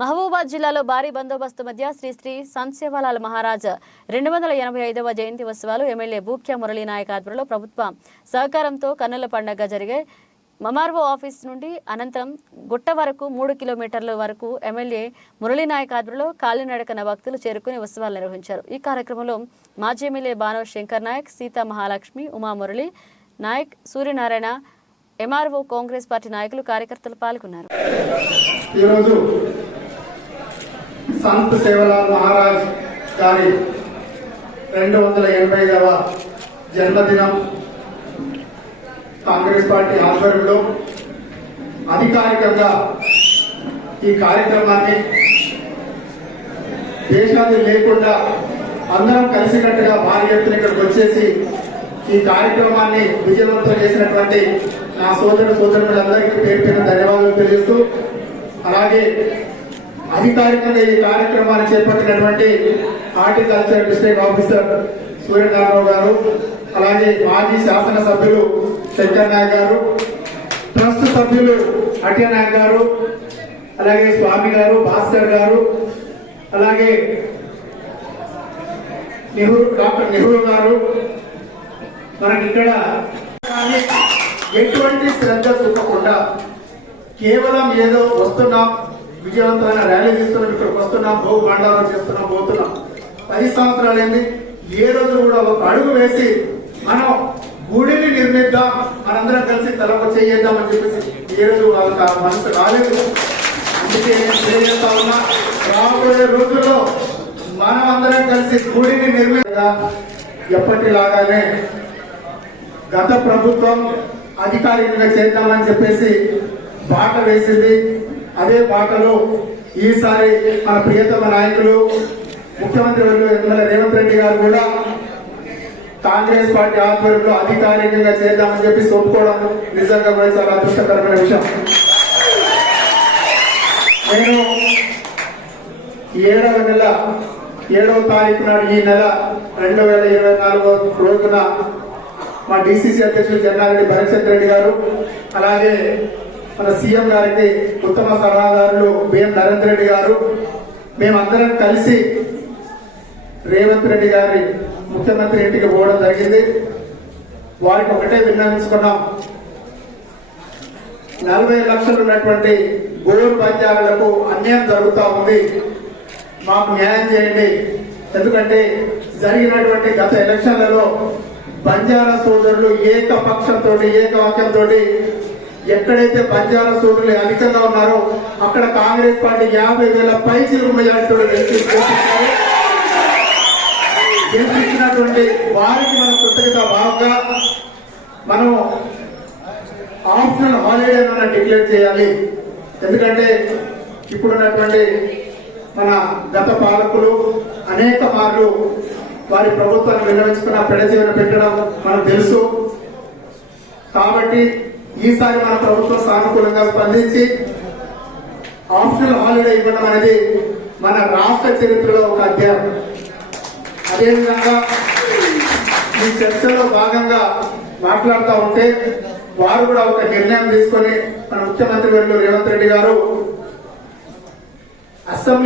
మహబూబాబాద్ జిల్లాలో భారీ బందోబస్తు మధ్య శ్రీ శ్రీ సంత్ సేవాలాల్ మహారాజ్ 285వ జయంతి ఉత్సవాలు ఎమ్మెల్యే బూక్యా మురళీ నాయక్ ఆధ్వర్యంలో ప్రభుత్వ సహకారంతో కన్నుల పండుగ జరిగే మమార్వో ఆఫీస్ నుండి అనంతరం గుట్ట వరకు 3 కిలోమీటర్ల వరకు ఎమ్మెల్యే మురళీ నాయక్ ఆధ్వర్యంలో కాలినడకన భక్తులు చేరుకుని ఉత్సవాలు నిర్వహించారు। ఈ కార్యక్రమంలో మాజీ MLA Bano Shankar Naik, Sita Mahalakshmi, Uma Murali Naik, Suryanarayana, MRO Congress party నాయకులు కార్యకర్తలు పాల్గొన్నారు। సంత్ సేవాలాల్ మహారాజ్ గారి 285వ జన్మదినం కాంగ్రెస్ పార్టీ ఆధ్వర్యంలో అధికారికంగా ఈ కార్యక్రమాన్ని దేశాది లేకుండా అందరం కలిసికట్టుగా భారీ ఎత్తున ఇక్కడికి వచ్చేసి ఈ కార్యక్రమాన్ని విజయవంతం చేసినటువంటి నా సోదరులందరికీ పేరు పేరు ధన్యవాదాలు తెలియజేస్తూ, అలాగే అధికారికంగా ఈ కార్యక్రమాన్ని చేపట్టినటువంటి హార్టికల్చర్ డిస్ట్రిక్ట్ ఆఫీసర్ సూర్యనారాయణ గారు, అలాగే మాజీ శాసనసభ్యులు శంకర్ నాయక్ గారు, ట్రస్ట్ సభ్యులు అట్య నాయక్ గారు, అలాగే స్వామి గారు, భాస్కర్ గారు, అలాగే డాక్టర్ నెహ్రూ గారు, మనకి ఇక్కడ ఎటువంటి శ్రద్ధ చూపకుండా కేవలం ఏదో వస్తున్నాం, విజయవంతమైన ర్యాలీ తీస్తున్నాం, ఇక్కడికి వస్తున్నాం, భోగు బండారం చేస్తున్నాం, పోతున్నాం, 10 సంవత్సరాలైంది, ఏ రోజు కూడా ఒక అడుగు వేసి మనం గుడిని నిర్మిద్దాం, మనందరం కలిసి తలకు చేద్దాం అని చెప్పేసి ఏ రోజు వాళ్ళకి ఆ మనసు రాలేదు। అందుకే నేను తెలియజేస్తా ఉన్నా, రాబోయే రోజుల్లో మనం అందరం కలిసి గుడిని నిర్మిద్దాం। ఎప్పటిలాగానే గత ప్రభుత్వం అధికారికంగా చేద్దామని చెప్పేసి బాట వేసింది, అదే బాటలో ఈసారి మన ప్రియతమ నాయకులు ముఖ్యమంత్రి ఎమ్మెల్యే రేవంత్ రెడ్డి గారు కూడా కాంగ్రెస్ పార్టీ ఆధ్వర్యంలో అధికారికంగా చేద్దామని చెప్పి ఒప్పుకోవడం నిజంగా కూడా చాలా అదృష్టకరమైన విషయం। నేను 7వ నెల 7వ తారీఖు నాడు ఈ నెల 2024 రోజున మా డిసిసి అధ్యక్షులు చెన్నారెడ్డి భరత్చంద్ర రెడ్డి గారు, అలాగే మన సీఎం గారికి ఉత్తమ సలహాదారులు బిఎం నరేంద్ర రెడ్డి గారు, మేమందరం కలిసి రేవంత్ రెడ్డి గారి ముఖ్యమంత్రి ఇంటికి పోవడం జరిగింది। వారికి ఒకటే విన్నవించుకున్నాం, 40 లక్షలు ఉన్నటువంటి గోరు బంజారాలకు అన్యాయం జరుగుతూ ఉంది, మాకు న్యాయం చేయండి। ఎందుకంటే జరిగినటువంటి గత ఎలక్షన్లలో బంజారా సోదరులు ఏకపక్షంతో ఏకవాక్యంతో ఎక్కడైతే బంజారా సోదరులు అధికంగా ఉన్నారో అక్కడ కాంగ్రెస్ పార్టీ 50,000 పైచిలుకు మెజార్టీతో గెలిపించినటువంటి వారికి మనం కృతజ్ఞత భావంగా మనం ఆప్షనల్ హాలిడే డిక్లేర్ చేయాలి। ఎందుకంటే ఇప్పుడున్నటువంటి మన గత పాలకులు అనేక మార్లు వారి ప్రభుత్వాన్ని విన్నవించుకున్న పెడజీవన పెట్టడం మనకు తెలుసు। కాబట్టి ఈసారి మన ప్రభుత్వం సానుకూలంగా స్పందించి ఆప్షనల్ హాలిడే ఇవ్వడం అనేది మన రాష్ట్ర చరిత్రలో ఒక అధ్యాయం। అదేవిధంగా ఈ చర్చలో భాగంగా మాట్లాడుతూ ఉంటే వారు కూడా ఒక నిర్ణయం తీసుకొని మన ముఖ్యమంత్రి వర్యులు రేవంత్ రెడ్డి గారు అసెంబ్లీ